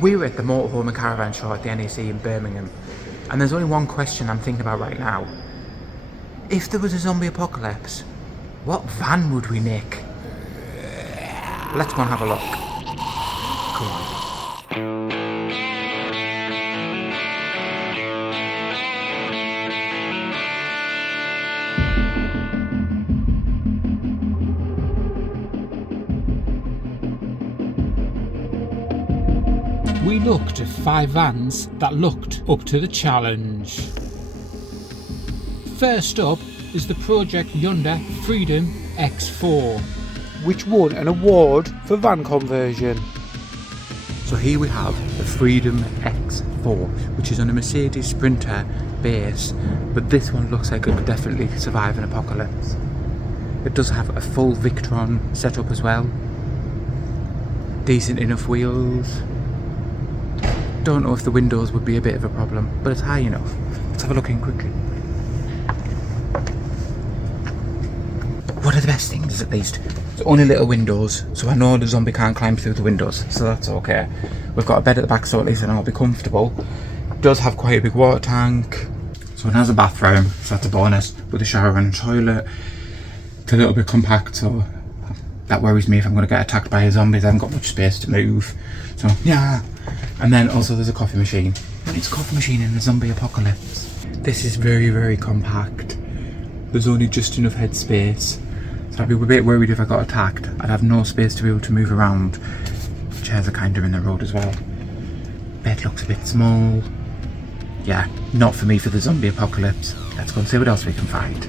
We're at the Motorhome and Caravan Show at the NEC in Birmingham, and there's only one question I'm thinking about right now. If there was a zombie apocalypse, what van would we nick? Let's go and have a look. Come on. We looked at 5 vans that looked up to the challenge. First up is the Project Yonder Freedom X4, which won an award for van conversion. So here we have the Freedom X4, which is on a Mercedes Sprinter base, but this one looks like it could definitely survive an apocalypse. It does have a full Victron setup as well. Decent enough wheels. Don't know if the windows would be a bit of a problem, but it's high enough. Let's have a look in quickly. One of the best things, at least, it's only little windows, so I know the zombie can't climb through the windows, so that's okay. We've got a bed at the back, so at least I know I'll be comfortable. It does have quite a big water tank, so it has a bathroom, so that's a bonus, with a shower and a toilet. It's a little bit compact, so that worries me if I'm going to get attacked by zombies. I haven't got much space to move, so yeah. And then also there's a coffee machine. When it's a coffee machine in a zombie apocalypse, this is very, very compact. There's only just enough headspace. So I'd be a bit worried if I got attacked. I'd have no space to be able to move around. Chairs are kind of in the road as well. Bed looks a bit small. Yeah, not for me for the zombie apocalypse. Let's go and see what else we can find.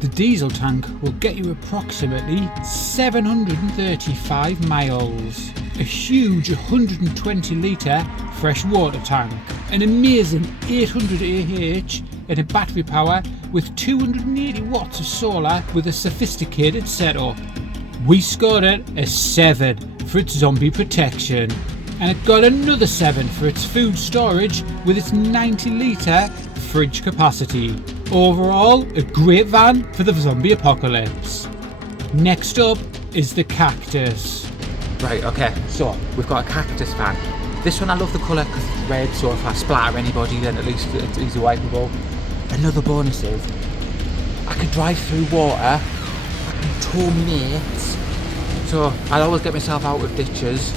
The diesel tank will get you approximately 735 miles. A huge 120 litre fresh water tank, an amazing 800 AH and a battery power with 280 watts of solar with a sophisticated setup. We scored it a 7 for its zombie protection, and it got another 7 for its food storage with its 90 litre fridge capacity. Overall, a great van for the zombie apocalypse. Next up is the Kaktus. Right, okay, so we've got a Kaktus van. This one I love the colour because it's red, so if I splatter anybody then at least it's easy wipeable. Another bonus is I can drive through water, I can tow my mates, so I'll always get myself out of ditches.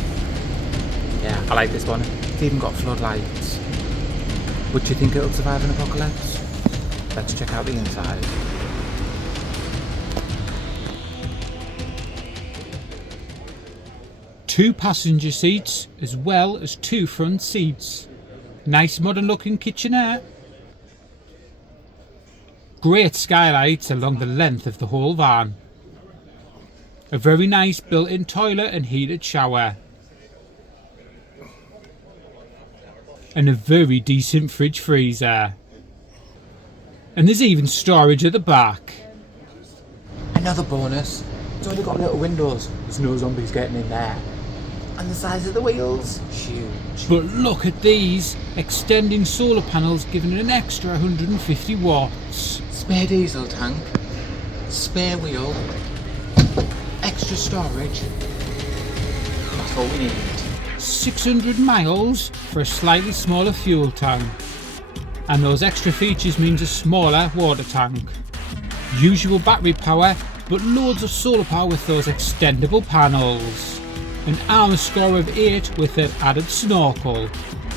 Yeah, I like this one. It's even got floodlights. Would you think it'll survive an apocalypse? Let's check out the inside. Two passenger seats as well as 2 front seats. Nice modern looking kitchenette. Great skylights along the length of the whole van. A very nice built-in toilet and heated shower. And a very decent fridge freezer. And there's even storage at the back. Another bonus, it's only got little windows. There's no zombies getting in there. And the size of the wheels, huge. But look at these, extending solar panels giving it an extra 150 watts. Spare diesel tank, spare wheel, extra storage. That's all we need. 600 miles for a slightly smaller fuel tank. And those extra features means a smaller water tank. Usual battery power, but loads of solar power with those extendable panels. An armour score of 8 with an added snorkel,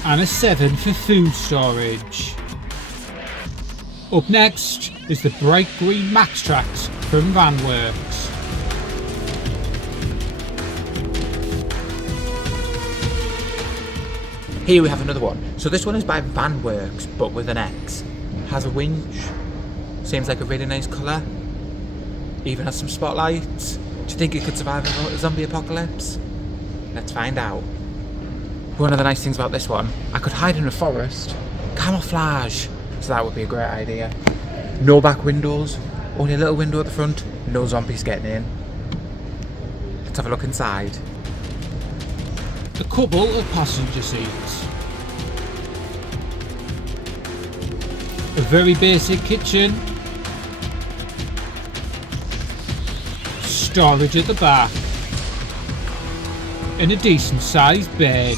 and a 7 for food storage. Up next is the bright green Maxtraxx from Vanworx. Here we have another one. So this one is by Vanworx, but with an X. Has a winch. Seems like a really nice colour. Even has some spotlights. Do you think it could survive a zombie apocalypse? Let's find out. One of the nice things about this one, I could hide in a forest. Camouflage. So that would be a great idea. No back windows. Only a little window at the front. No zombies getting in. Let's have a look inside. A couple of passenger seats. A very basic kitchen. Storage at the back. And a decent sized bed.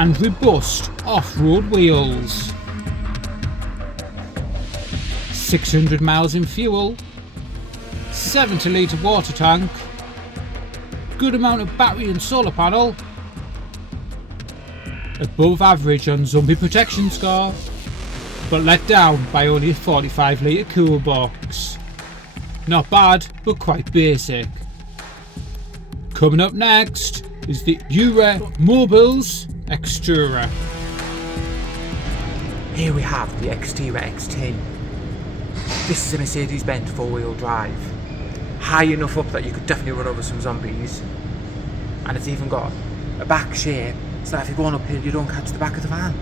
and robust off-road wheels. 600 miles in fuel, 70 litre water tank, good amount of battery and solar panel, above average on zombie protection score, but let down by only a 45 litre cool box. Not bad, but quite basic. Coming up next is the Eura Mobil's Xtura. Here we have the Xtura XT. This is a Mercedes-Benz four-wheel drive. High enough up that you could definitely run over some zombies. And it's even got a back shape so that if you're going uphill you don't catch the back of the van.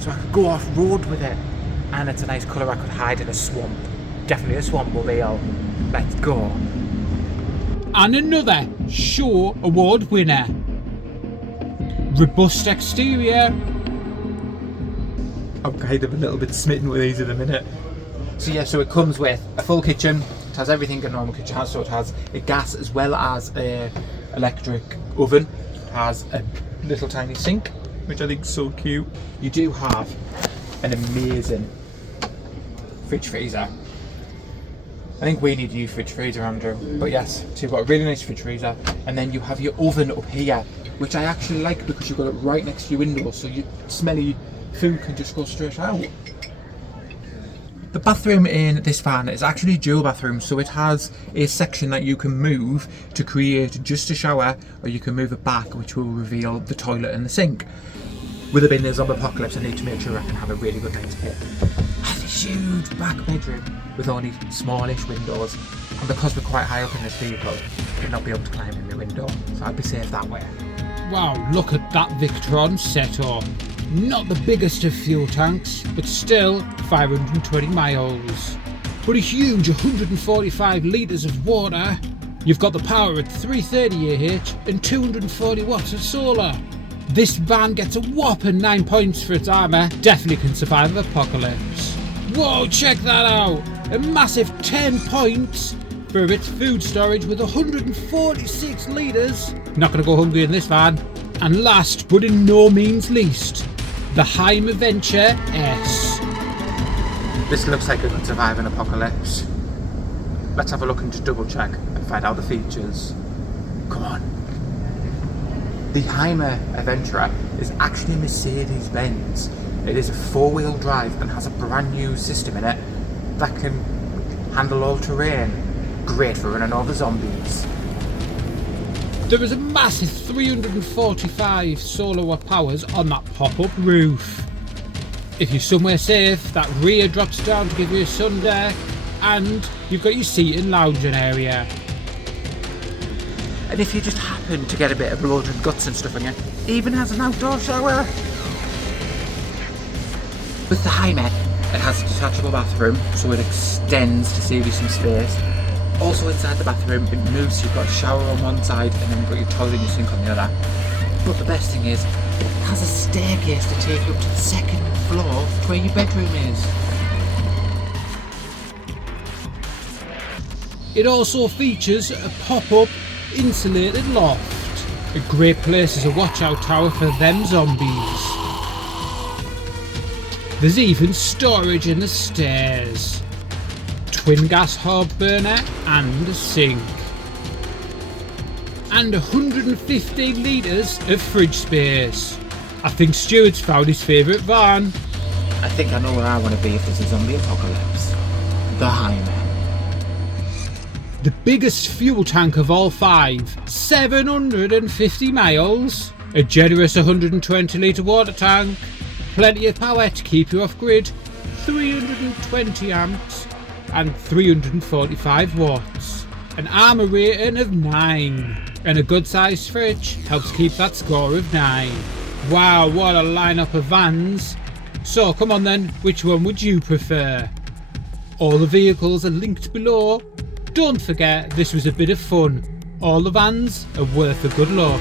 So I could go off-road with it. And it's a nice colour I could hide in a swamp. Definitely a swamp mobile. Let's go. And another show award winner. Robust exterior. I'm kind of a little bit smitten with these at the minute. So yeah, so it comes with a full kitchen. It has everything a normal kitchen has. So it has a gas as well as a electric oven. It has a little tiny sink, which I think is so cute. You do have an amazing fridge freezer. I think we need a new fridge freezer, Andrew. But yes, so you've got a really nice fridge freezer, and then you have your oven up here, which I actually like because you've got it right next to your window, so your smelly food can just go straight out. The bathroom in this van is actually a dual bathroom, so it has a section that you can move to create just a shower, or you can move it back, which will reveal the toilet and the sink. With it being a zombie apocalypse, I need to make sure I can have a really good night's pit. Has a huge back bedroom with only smallish windows, and because we're quite high up in this vehicle, you'd not be able to climb in the window, so I'd be safe that way. Wow, look at that Victron setup. Not the biggest of fuel tanks, but still 520 miles. But a huge 145 litres of water. You've got the power at 330 AH and 240 watts of solar. This van gets a whopping 9 points for its armour, definitely can survive the apocalypse. Whoa, check that out! A massive 10 points for its food storage with 146 litres. Not gonna go hungry in this van. And last but in no means least, the Hymer Venture S. This looks like it could survive an apocalypse. Let's have a look and just double check and find out the features. Come on. The Hymer Venture is actually Mercedes-Benz. It is a four-wheel drive and has a brand new system in it that can handle all terrain. Great for running over zombies. There is a massive 345 solar watt powers on that pop-up roof. If you're somewhere safe, that rear drops down to give you a sun deck, and you've got your seating lounging area. And if you just happen to get a bit of blood and guts and stuff on you, it even has an outdoor shower. With the Hymer, it has a detachable bathroom, so it extends to save you some space. Also inside the bathroom, it moves, so you've got a shower on one side and then you've got your toilet and your sink on the other. But the best thing is, it has a staircase to take you up to the second floor where your bedroom is. It also features a pop-up insulated loft. A great place as a watch-out tower for them zombies. There's even storage in the stairs. Twin gas hob burner and a sink. And 115 litres of fridge space. I think Stuart's found his favourite van. I think I know where I want to be if there's a zombie apocalypse. The Hymer. The biggest fuel tank of all five, 750 miles, a generous 120 litre water tank, plenty of power to keep you off grid, 320 amps and 345 watts, an armour rating of 9, and a good sized fridge helps keep that score of 9. Wow, what a lineup of vans. So come on then, which one would you prefer? All the vehicles are linked below. Don't forget, this was a bit of fun. All the vans are worth a good look.